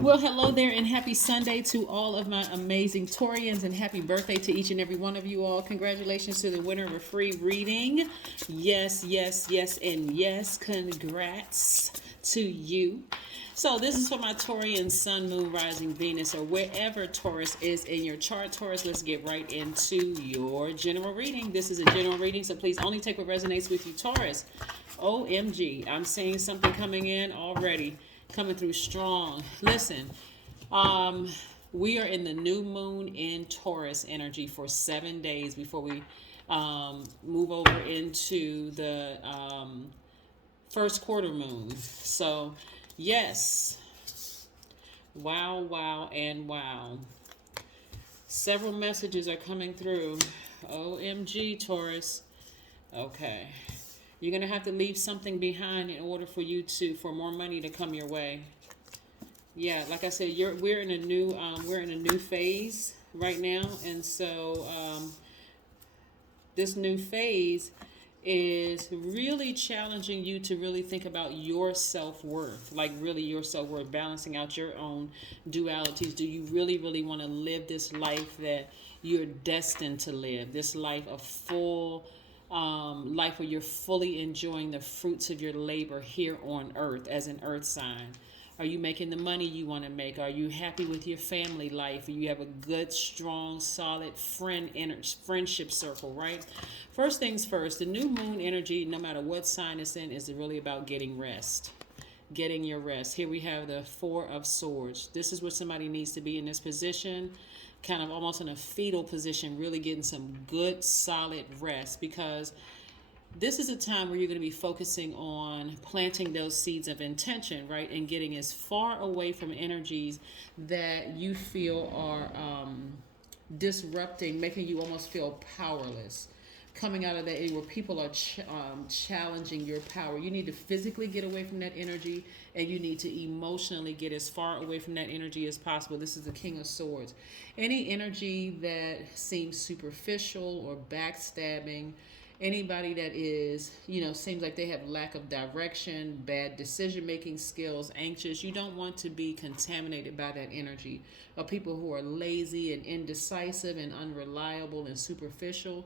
Well, hello there, and happy Sunday to all of my amazing Taurians, and happy birthday to each and every one of you all. Congratulations to the winner of a free reading. Yes, yes, yes, and yes. Congrats to you. So this is for my Taurian Sun, Moon, Rising, Venus, or wherever Taurus is in your chart. Taurus, let's get right into your general reading. This is a general reading, so please only take what resonates with you, Taurus. OMG, I'm seeing something coming in already, coming through strong. Listen, we are in the new moon in Taurus energy for 7 days before we move over into the first quarter moon. So, yes, wow, wow, and wow. Several messages are coming through. OMG, Taurus. Okay. You're going to have to leave something behind in order for you for more money to come your way. Yeah, like I said, we're in a new phase right now, and so this new phase is really challenging you to really think about your self-worth, like really your self-worth, balancing out your own dualities. Do you really, really want to live this life that you're destined to live? This life of full life where you're fully enjoying the fruits of your labor here on earth as an earth sign. Are you making the money you want to make? Are you happy with your family life? You have a good, strong, solid friendship circle, right? First things first, the new moon energy, no matter what sign it's in, is really about getting rest. Getting your rest. Here we have the Four of Swords. This is where somebody needs to be in this position, kind of almost in a fetal position, really getting some good, solid rest, because this is a time where you're going to be focusing on planting those seeds of intention, right? And getting as far away from energies that you feel are disrupting, making you almost feel powerless. Coming out of that area where people are challenging your power. You need to physically get away from that energy, and you need to emotionally get as far away from that energy as possible. This is the King of Swords. Any energy that seems superficial or backstabbing, anybody that is, seems like they have lack of direction, bad decision making skills, anxious, you don't want to be contaminated by that energy. Of people who are lazy and indecisive and unreliable and superficial,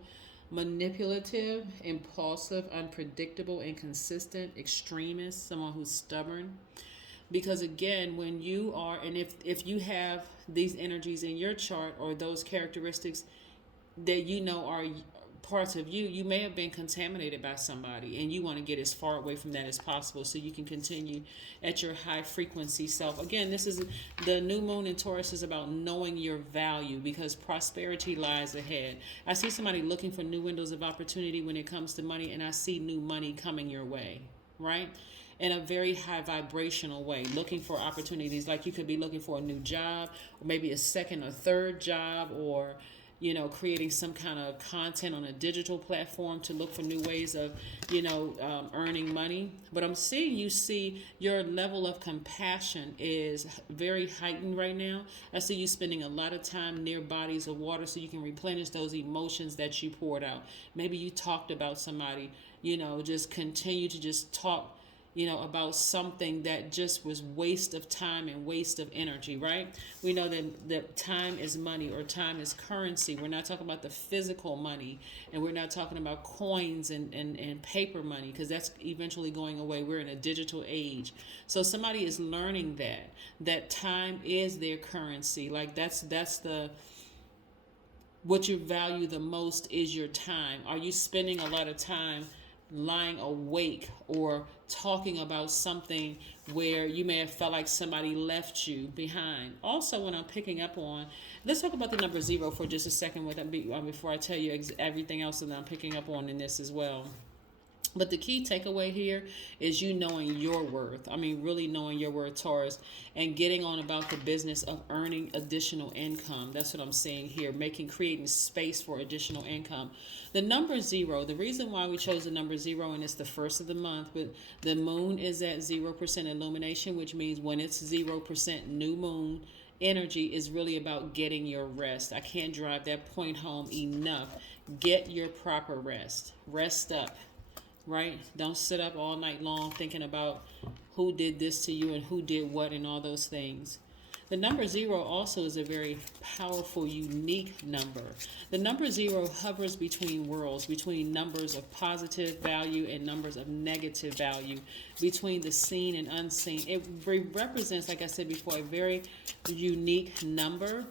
manipulative, impulsive, unpredictable, inconsistent, extremist, someone who's stubborn. Because again, when you are, and if you have these energies in your chart, or those characteristics that are parts of you, you may have been contaminated by somebody, and you want to get as far away from that as possible so you can continue at your high frequency self. Again, this is the new moon in Taurus, is about knowing your value, because prosperity lies ahead. I see somebody looking for new windows of opportunity when it comes to money, and I see new money coming your way, right? In a very high vibrational way, looking for opportunities. Like you could be looking for a new job, or maybe a second or third job, or creating some kind of content on a digital platform to look for new ways of, earning money. But I'm seeing your level of compassion is very heightened right now. I see you spending a lot of time near bodies of water so you can replenish those emotions that you poured out. Maybe you talked about somebody, just continue to just talk about something that just was waste of time and waste of energy, right? We know that time is money, or time is currency. We're not talking about the physical money, and we're not talking about coins and paper money, because that's eventually going away. We're in a digital age. So somebody is learning that time is their currency. Like that's the what you value the most is your time. Are you spending a lot of time lying awake or talking about something where you may have felt like somebody left you behind? Also, when I'm picking up on, let's talk about the number 0 for just a second before I tell you everything else that I'm picking up on in this as well. But the key takeaway here is you knowing your worth. I mean, really knowing your worth, Taurus, and getting on about the business of earning additional income. That's what I'm saying here, creating space for additional income. The number 0, the reason why we chose the number 0, and it's the first of the month, but the moon is at 0% illumination, which means when it's 0% new moon, energy is really about getting your rest. I can't drive that point home enough. Get your proper rest. Rest up. Right? Don't sit up all night long thinking about who did this to you and who did what and all those things. The number 0 also is a very powerful, unique number. The number 0 hovers between worlds, between numbers of positive value and numbers of negative value, between the seen and unseen. It represents, like I said before, a very unique number.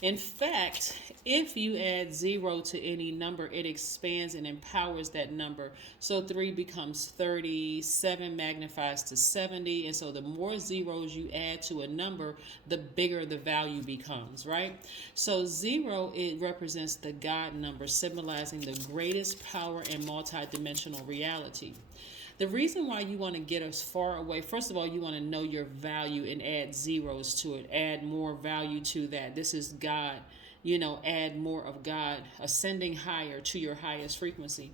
In fact, if you add 0 to any number, it expands and empowers that number. So 3 becomes 30, 7 magnifies to 70, and so the more zeros you add to a number, the bigger the value becomes, right? So 0, it represents the God number, symbolizing the greatest power and multidimensional reality. The reason why you want to get as far away, first of all, you want to know your value and add zeros to it, add more value to that. This is God, add more of God, ascending higher to your highest frequency.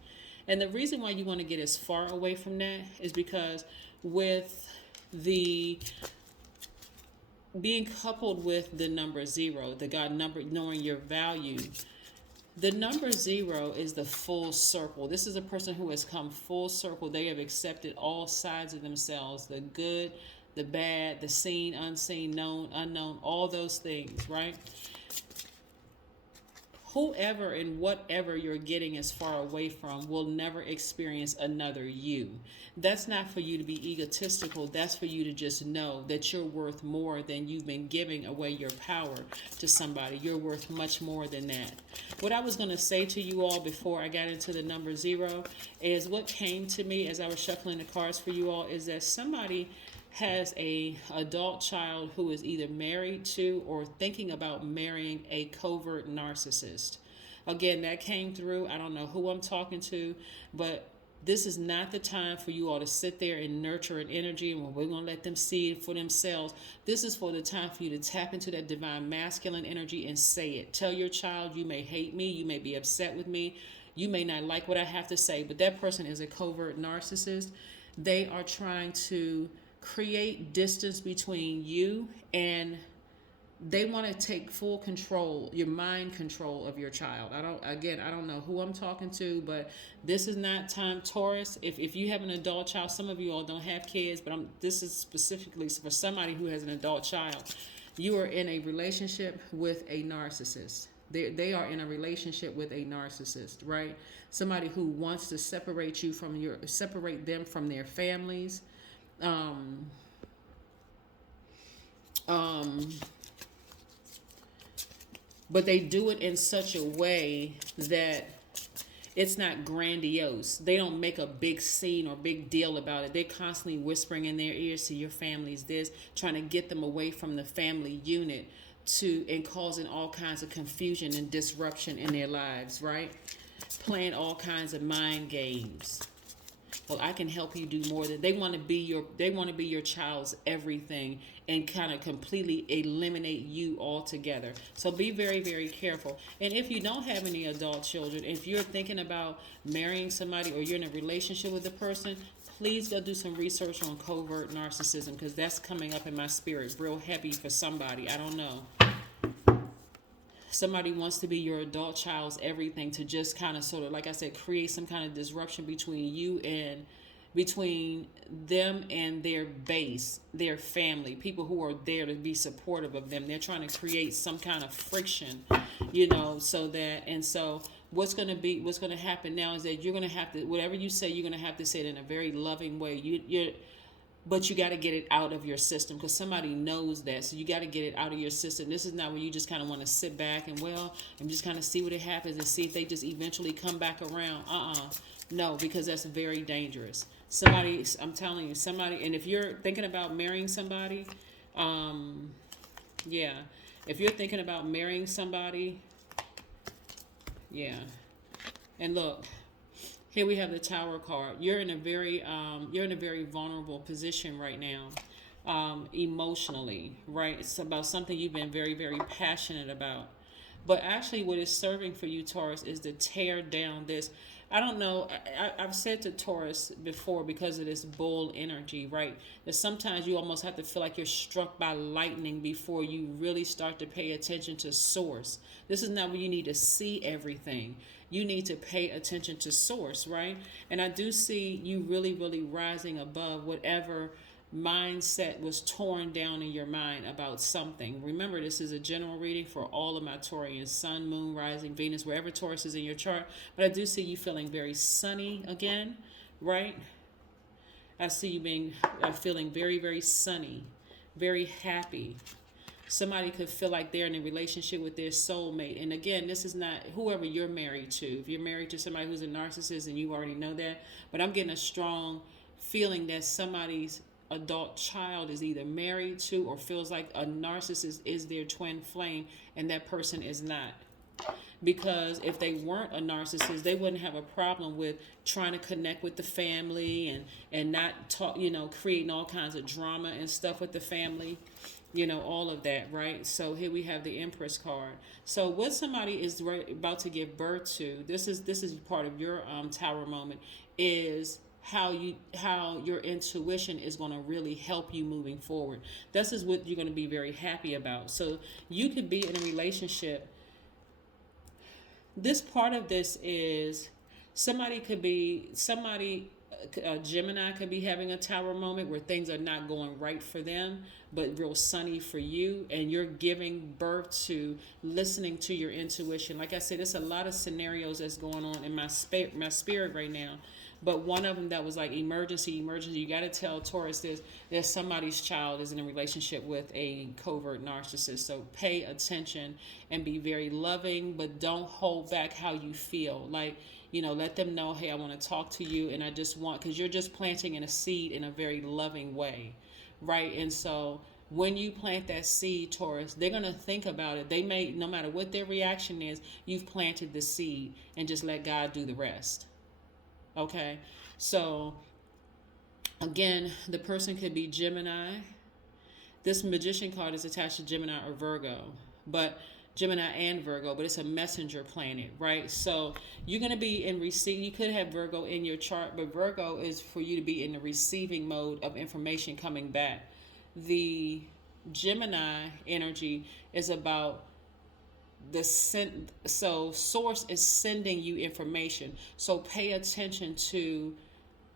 And the reason why you want to get as far away from that is because with the being coupled with the number 0, the God number, knowing your value, the number 0 is the full circle. This is a person who has come full circle. They have accepted all sides of themselves, the good, the bad, the seen, unseen, known, unknown, all those things, right? Whoever and whatever you're getting as far away from will never experience another you. That's not for you to be egotistical. That's for you to just know that you're worth more than you've been giving away your power to somebody. You're worth much more than that. What I was going to say to you all before I got into the number 0 is what came to me as I was shuffling the cards for you all is that somebody has a adult child who is either married to or thinking about marrying a covert narcissist. Again, that came through. I don't know who I'm talking to, but this is not the time for you all to sit there and nurture an energy and we're going to let them see it for themselves. This is for the time for you to tap into that divine masculine energy and say it. Tell your child, you may hate me, you may be upset with me, you may not like what I have to say, but that person is a covert narcissist. They are trying to create distance between you, and they want to take full control, your mind control of your child. I don't know who I'm talking to, but this is not time, Taurus. If you have an adult child, some of you all don't have kids, but this is specifically for somebody who has an adult child. You are in a relationship with a narcissist. They are in a relationship with a narcissist, right? Somebody who wants to separate them from their families. But they do it in such a way that it's not grandiose. They don't make a big scene or big deal about it. They're constantly whispering in their ears to your families this, trying to get them away from the family unit and causing all kinds of confusion and disruption in their lives, right? Playing all kinds of mind games. Well, I can help you do more than they want to be your child's everything and kind of completely eliminate you altogether. So be very, very careful. And if you don't have any adult children, if you're thinking about marrying somebody or you're in a relationship with a person, please go do some research on covert narcissism, because that's coming up in my spirit real heavy for somebody. I don't know. Somebody wants to be your adult child's everything to just kind of sort of, like I said, create some kind of disruption between them and their base, their family, people who are there to be supportive of them. They're trying to create some kind of friction, so what's going to happen now is that you're going to have to, whatever you say, you're going to have to say it in a very loving way. But you got to get it out of your system, because somebody knows that. So you got to get it out of your system. This is not where you just kind of want to sit back and, and just kind of see what it happens and see if they just eventually come back around. No, because that's very dangerous. I'm telling you, and if you're thinking about marrying somebody, if you're thinking about marrying somebody, and look, here we have the Tower card. You're in a very vulnerable position right now, emotionally, right? It's about something you've been very, very passionate about. But actually what is serving for you, Taurus, is to tear down this. I don't know. I've said to Taurus before, because of this bull energy, right, that sometimes you almost have to feel like you're struck by lightning before you really start to pay attention to source. This is not where you need to see everything. You need to pay attention to source, right? And I do see you really, really rising above whatever mindset was torn down in your mind about something. Remember, this is a general reading for all of my Taurians, Sun, Moon, Rising, Venus, wherever Taurus is in your chart. But I do see you feeling very sunny again, right? I see you feeling very, very sunny, very happy. Somebody could feel like they're in a relationship with their soulmate. And again, this is not whoever you're married to. If you're married to somebody who's a narcissist, and you already know that. But I'm getting a strong feeling that somebody's adult child is either married to or feels like a narcissist is their twin flame, and that person is not. Because if they weren't a narcissist, they wouldn't have a problem with trying to connect with the family and not talk, creating all kinds of drama and stuff with the family, all of that, right? So here we have the Empress card. So what somebody is about to give birth to, this is part of your Tower moment, is how your intuition is going to really help you moving forward. This is what you're going to be very happy about. So you could be in a relationship. This part of this is a Gemini could be having a Tower moment where things are not going right for them, but real sunny for you, and you're giving birth to listening to your intuition. Like I said, there's a lot of scenarios that's going on in my spirit right now. But one of them that was like emergency. You got to tell Taurus there's somebody's child is in a relationship with a covert narcissist. So pay attention and be very loving, but don't hold back how you feel. Like, let them know, hey, I want to talk to you, and I just want, because you're just planting in a seed in a very loving way, right? And so when you plant that seed, Taurus, they're going to think about it. They may, no matter what their reaction is, you've planted the seed, and just let God do the rest. Okay, so again, the person could be Gemini. This Magician card is attached to Gemini or Virgo, but Gemini and Virgo, but it's a messenger planet, right? So you're going to be in receive. You could have Virgo in your chart, but Virgo is for you to be in the receiving mode of information coming back. The Gemini energy is about so source is sending you information. So pay attention to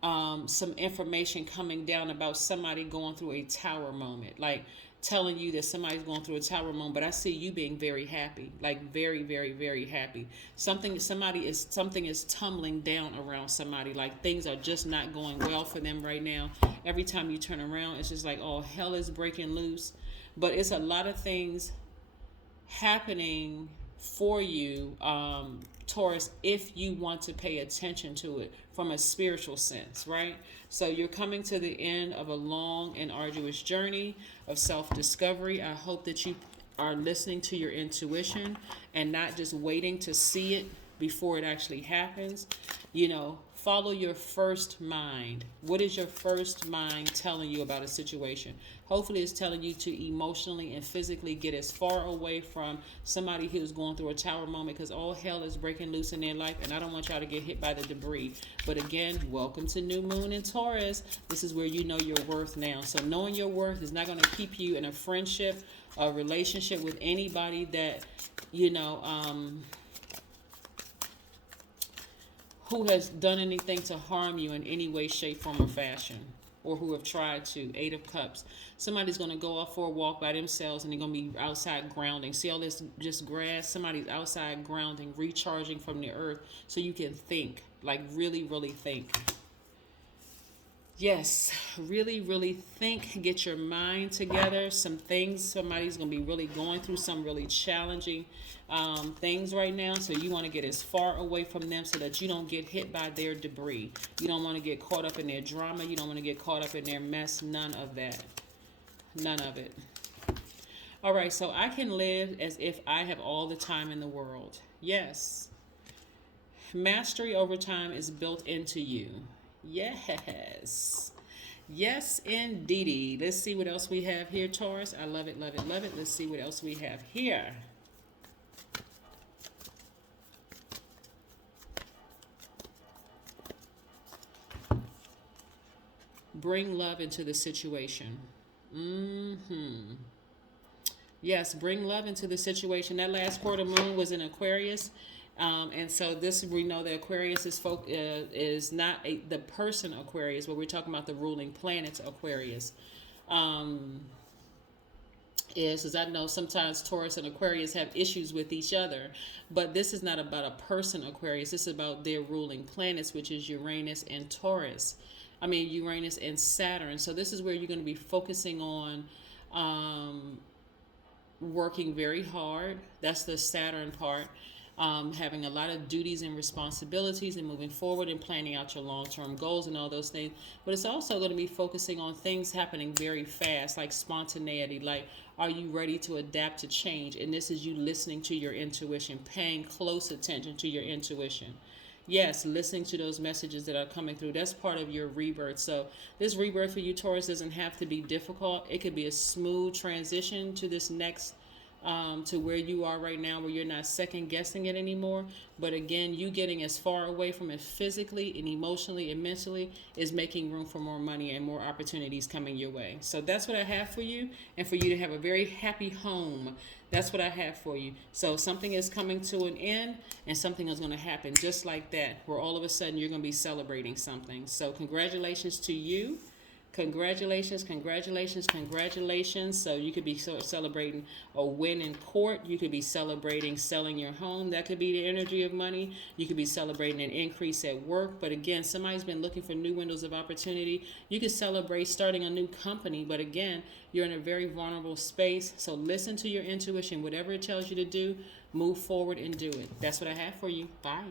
some information coming down about somebody going through a Tower moment, like telling you that somebody's going through a Tower moment. But I see you being very happy, like very, very, very happy. Something is tumbling down around somebody, like things are just not going well for them right now. Every time you turn around, it's just like, oh, hell is breaking loose. But it's a lot of things happening for you, Taurus, if you want to pay attention to it from a spiritual sense, right? So you're coming to the end of a long and arduous journey of self-discovery. I hope that you are listening to your intuition and not just waiting to see it before it actually happens. Follow your first mind. What is your first mind telling you about a situation? Hopefully it's telling you to emotionally and physically get as far away from somebody who's going through a Tower moment, because all hell is breaking loose in their life, and I don't want y'all to get hit by the debris. But again, welcome to New Moon in Taurus. This is where you know your worth now. So knowing your worth is not going to keep you in a friendship, a relationship with anybody that, who has done anything to harm you in any way, shape, form, or fashion, or who have tried to. 8 of Cups. Somebody's going to go off for a walk by themselves, and they're going to be outside grounding. See all this just grass? Somebody's outside grounding, recharging from the earth, so you can think, like really, really think. Yes, really, really think. Get your mind together. Some things, somebody's going to be really going through some really challenging things right now. So you want to get as far away from them so that you don't get hit by their debris. You don't want to get caught up in their drama. You don't want to get caught up in their mess. None of that. None of it. All right, so I can live as if I have all the time in the world. Yes. Mastery over time is built into you. Yes. Yes, indeedy. Let's see what else we have here, Taurus. I love it, love it, love it. Let's see what else we have here. Bring love into the situation. Yes, bring love into the situation. That last quarter moon was in Aquarius. And so this, we know that Aquarius is not the person Aquarius, but we're talking about the ruling planets Aquarius. Um, is because I know sometimes Taurus and Aquarius have issues with each other, but this is not about a person Aquarius. This is about their ruling planets, which is Uranus and Taurus. I mean Uranus and Saturn. So this is where you're going to be focusing on working very hard. That's the Saturn part. Having a lot of duties and responsibilities and moving forward and planning out your long-term goals and all those things. But it's also going to be focusing on things happening very fast, like spontaneity, like are you ready to adapt to change? And this is you listening to your intuition, paying close attention to your intuition. Yes, listening to those messages that are coming through. That's part of your rebirth. So this rebirth for you, Taurus, doesn't have to be difficult. It could be a smooth transition to this next to where you are right now, where you're not second guessing it anymore. But again, you getting as far away from it physically and emotionally and mentally is making room for more money and more opportunities coming your way. So that's what I have for you, and for you to have a very happy home. That's what I have for you. So something is coming to an end, and something is going to happen just like that, where all of a sudden you're going to be celebrating something. So congratulations to you. Congratulations, congratulations, congratulations. So you could be celebrating a win in court. You could be celebrating selling your home. That could be the energy of money. You could be celebrating an increase at work. But again, somebody's been looking for new windows of opportunity. You could celebrate starting a new company. But again, you're in a very vulnerable space. So listen to your intuition. Whatever it tells you to do, move forward and do it. That's what I have for you. Bye.